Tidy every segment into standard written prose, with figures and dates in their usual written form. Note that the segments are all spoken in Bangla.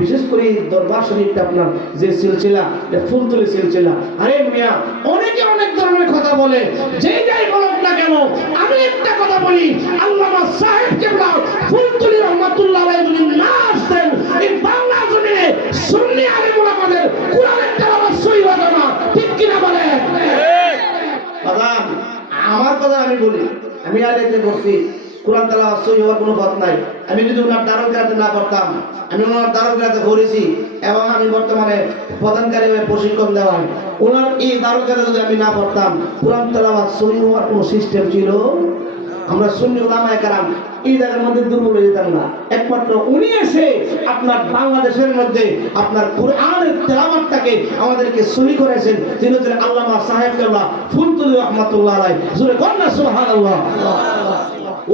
বিশেষ করে দরবার শরীফটা আপনার যে সিলসিলা, ফুলতলি সিলসিলা। আরে মিয়া, অনেকে অনেক ধরনের কথা বলে, যেই যাই বলুক না কেন, আমি একটা কথা বলি, আল্লামা সাহেব কেবলা ফুলতলি রহমাতুল্লাহ আলাইহি যদি না আসতেন, এই বাংলা জমিনে সুন্নি আলেমুল আমাদের কোরআনের তেলাওয়াত সহি হতো না। ঠিক কিনা বলেন? বাজান, আমার কথা আমি বলি, আমি আলেতে করছি, কোরআন তেলাওয়াত সহি হওয়ার কোনো পথ নাই। আমি যদি ওনার দারুলগাতে না পড়তাম, আমি ওনার দারুলগাতে পড়েছি এবং আমি বর্তমানে প্রধানকারী হয়ে প্রশিক্ষণ দেওয়াই, ওনার এই দারুলগাতে যদি আমি না পড়তাম, কোরআন তেলাওয়াত সহি হওয়ার কোনো সিস্টেম ছিল? আমরা সুন্নি উলামায়ে কেরাম এই জায়গার মধ্যে দুর্বল হয়ে যেতাম না। একমাত্র উনি এসে আপনার বাংলাদেশের মধ্যে আপনার কোরআনের তেলাওয়াতটাকে আমাদেরকে সহি করেছেন। তিনি হচ্ছেন আল্লামা সাহেব কেবলা ফুলতলি রহমাতুল্লাহ আলাইহি। জোরে কন্যা সুবহানাল্লাহ।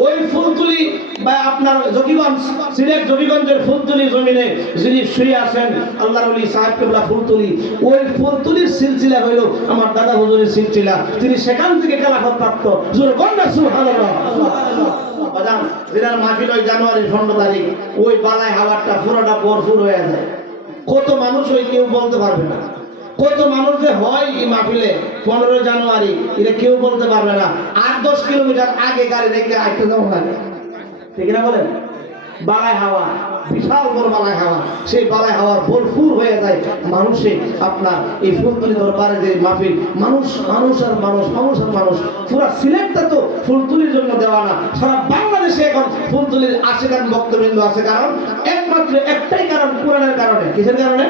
ওই ফুলতলি বা আপনার জকিগঞ্জ, সিলেট জকিগঞ্জের ফুলতলি জমিনে যিনি শুয়ে আছেন আল্লাহর ওলি সাহেব কেবলা ফুলতলি, ওই ফুলতলির সিলসিলা হইল আমার দাদা হুজুরের সিলসিলা। তিনি সেখান থেকে খেলাফত প্রাপ্ত। জোরে কন্যা সুবহানাল্লাহ। বাজান, দিনার মাহফিল ওই জানুয়ারি 15 তারিখ, ওই বালাই হাওয়ারটা পুরোটা ভরপুর হয়ে যায়। কত মানুষ ওই কেউ বলতে পারবে না। কত মানুষ যে হয় এই মাহফিলে 15 জানুয়ারি, এটা কেউ বলতে পারবে না। 8-10 কিলোমিটার আগে গাড়ি রেখে আসতে যাওয়া লাগে। ঠিক না বলেন? বালাই হাওয়া, বিশাল বড় বালাই হাওয়া, সেই বালাই হাওয়ার ভরপুর হয়ে যায় মানুষে। আপনার এই ফুলতলি দরবারে যে মাহফিল, মানুষ মানুষ আর মানুষ, মানুষ আর মানুষ। পুরা সিলেটটা তো ফুলতলির জন্য দেওয়া না, সারা বাংলাদেশে এখন ফুলতলির আশিকান ভক্তবৃন্দ আছে। কারণ একমাত্র একটাই কারণ, কোরআনের কারণে। কিসের কারণে?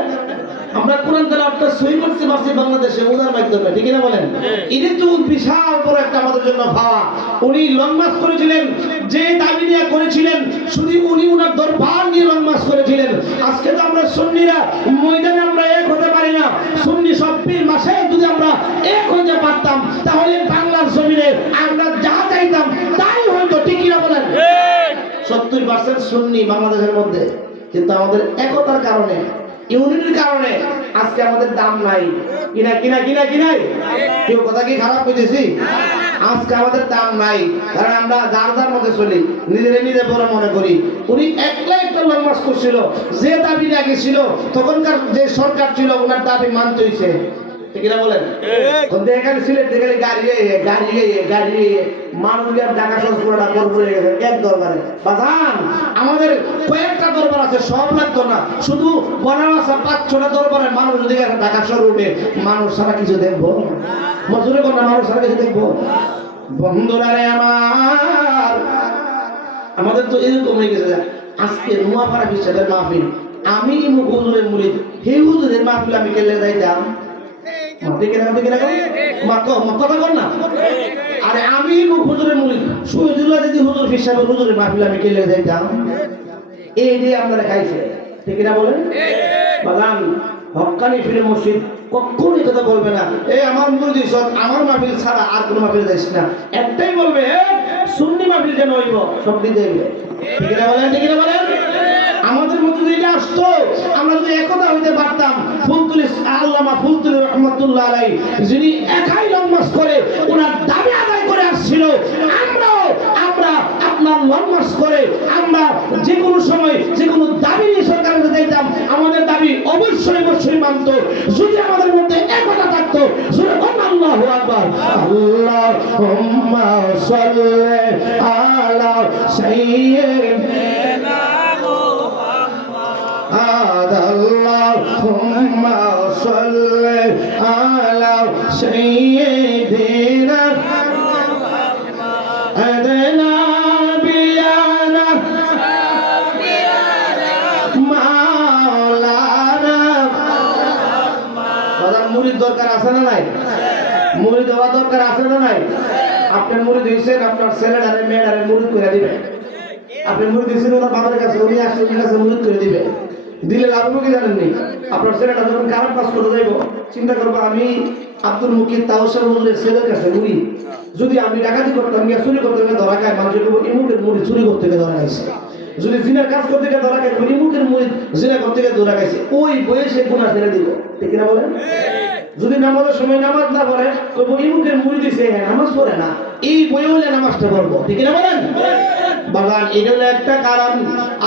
আমরা কোরআন তেলাওয়াতটা সহি করতে পারছি বাংলাদেশে ওনার মাধ্যমে। ঠিক না বলেন? এটা তো বিশাল বড় একটা আমাদের জন্য পাওয়া। উনি লং মার্চ করেছিলেন, যে দাবি নিয়ে করেছিলেন, শুধু উনি ওনার দরবার নিয়ে লং মার্চ করেছিলেন। আজকে তো আমরা সুন্নিরা ময়দানে আমরা এক হতে পারি না। সুন্নি সব পীর মাসে যদি আমরা এক হতে পারতাম, তাহলে বাংলার জমিনে আমরা যা চাইতাম তাই হইতো। ঠিক কিনা বলেন? 70% সুন্নি বাংলাদেশের মধ্যে, কিন্তু আমাদের একতার কারণে, ইউনিটির কারণে আজকে আমাদের দাম নাই। কিনা কিনা কিনা কিনাই কেউ কথা কি খারাপ কইতেছি? আজকে আমাদের দাম নাই, কারণ আমরা যার যার মধ্যে চলি, নিজেরে নিজে বড় মনে করি। উনি একলা একটা লং মার্চ করছিল, যে দাবি আগে ছিল তখনকার যে সরকার ছিল, ওনার দাবি মানতে হইছে। ঠিক না বলেন? এখানে সিলেট থেকে গাড়ি মানুষের ঢাকা শহর পুরোটা ভরপুর হয়ে গেছে এক দরবারে। বাজান, আমাদের কয়েকটা দরবার আছে, সব লাগতো না। শুধু বনারসা 5-6টা দরবারে মানুষ যদি ঢাকা শহর উঠে, মানুষ সারা কিছু দেখবো? মজুরে কোন মানুষ সারা কিছু দেখবো? বন্ধুরা রে আমার, আমাদের তো এরকম হয়ে গেছে। আজকে নোয়াপাড়া বিশ্বের মাহফিল, আমি হুজুরের মুরিদ, হে হুজুরের মাহফিল আমি কেলে যাইতাম। আরে আমি হুজুরের মুরিদ, শহীদুল্লাহ যদি হুজুর হিসাবে হুজুরের মাহফিল আমি কেলে যাইতাম। এই দিয়ে আপনারা খাইছে। ঠিক না বলেন? বাগান হক্কানি ফিরে মসজিদ কখনই কথা বলবে না, এই আমার মুরিদ হিসাব, আমার মাহফিল ছাড়া আর কোনো মাহফিল যাইস না। একটাই বলবে, সুন্নি মাহফিল যেন হইব, সব দিতে হইবে। ঠিক না বলেন? ঠিক না বলেন? আমাদের মধ্যে যেটা আসতো, আমরা যদি একতা হইতে পারতাম, ফুলতলি আল্লামা ফুলতলি রহমাতুল্লাহ আলাইহি যিনি একাই লং মার্চ করে ওনার দাবি আদায় করে আসছিল, আমরা আপনার লং মার্চ করে আমরা যে কোনো সময় যে কোনো দাবি নিয়ে সরকারের কাছে যাইতাম, আমাদের দাবি অবশ্যই অবশ্যই মানত, যদি আমাদের মধ্যে একতা থাকতো। আল্লাহু আকবার। আল্লাহুম্মা সাল্লি আলা সাইয়্যিদিনা Allahumma salli ala sayyidina adna biyana maulana। বাজার মুরিদ দরকার আছে না নাই? মুরিদ হওয়া দরকার আছে না নাই? আপনার মুরিদ হইছেন, আপনার ছেলেটারে মেয়েটারে মুরিদ করে দিবে। আপনি মুরিদ হইছেন ওনার বাবার কাছে, উনি আসলে উনি কাছে মুরিদ করে দিবে। দিলে লাভ কি জানেননি? আপনার ছেলেটা যখন খারাপ কাজ করে যাইব, চিন্তা করবো আমি আব্দুল মুকিদ তাওসের হুজুরের ছেলের কাছে মুড়ি, যদি আমি ডাকাতি করতাম, গিয়ে চুরি করতে গিয়ে ধরা খায়, মানুষের ইমুকের মুড়ি চুরি করতে গিয়ে ধরা খাইছে। যদি জিনার কাজ করতে গিয়ে ধরা খায়, ইমুকের মুড়ি জিনা করতে গিয়ে ধরা খাইছে, ওই বয়সে গুনাহ ছেড়ে দিব। ঠিক না বলেন? যদি নামাজের সময় নামাজ না পড়ে, ইমুকের মুড়ি দিছে, নামাজ পড়ে না, এই বই হলে নামাজটা পড়বো। ঠিক না বলেন? বাগান এটা হলো একটা কারণ।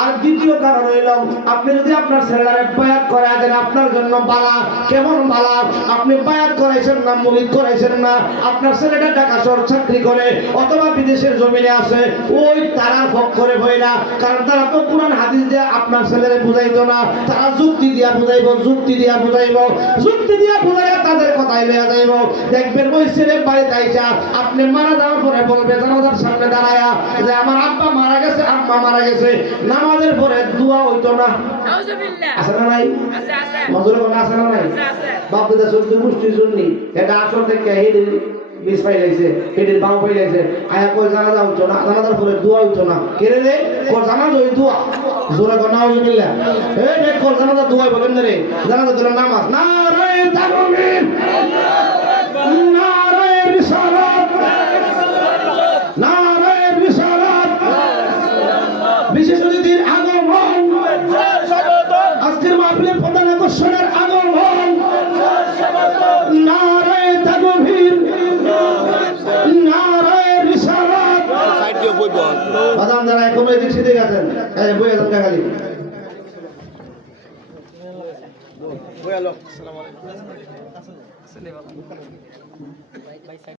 আর দ্বিতীয় কারণ হইল আপনি যদি আপনার ছেলেরা বায়াত করে দেন আপনার জন্য বালা। কেমন বালা? আপনি বায়াত করাইছেন না, মুরিদ করাইছেন না, আপনার ছেলেটা ঢাকা শহর চাকরি করে অথবা বিদেশের জমিনে আছে, ওই তারা ভোগ করে হয় না। কারণ তারা তো কোরআন হাদিস দিয়ে আপনার ছেলেরে বুঝাইতো না, তারা যুক্তি দিয়া বুঝাইব, যুক্তি দিয়া বুঝাইব, যুক্তি দিয়া বুঝাইয়া তাদের কথাই লইয়া যাইব। দেখবেন ওই ছেলে বাড়িতে আইসা আপনি মারা যাওয়ার পরে বলবে জানাজার সামনে দাঁড়ায়া যে আমার আব্বা মারা গেছে, আম্মা মারা গেছে, নামাজের পরে দোয়া হইতো না। আছে না নাই? মজুরে কোনো আছে না নাই? বাপ দাদা চোদ্দ গোষ্ঠীর জন্য এটা আসর থেকে হেডের বিষ পাইলাইছে, হেডের বাউ পাইলাইছে, আয়া কই জানাজা হইতো না, জানাজার পরে দোয়া হইতো না। কেড়ে রে কর জানাজা ওই দোয়া জোরে কর না হইতো মিল্লা এই দেখ কর জানাজা দোয়া বলেন রে, জানাজা তোর নামাজ না রে তাকবীর, না রে রিসালাত, না রে রিসালাত, বিশেষ অতিথির আগমন, আজকের মাহফিলের প্রধান আকর্ষণের আগমন, নারে তাকবীর, নারে রিসালাত। বাদাম যারা এখনো এদিক সেদিক আছেন বই আছেন কাকালি বই আলো। আসসালামু আলাইকুম।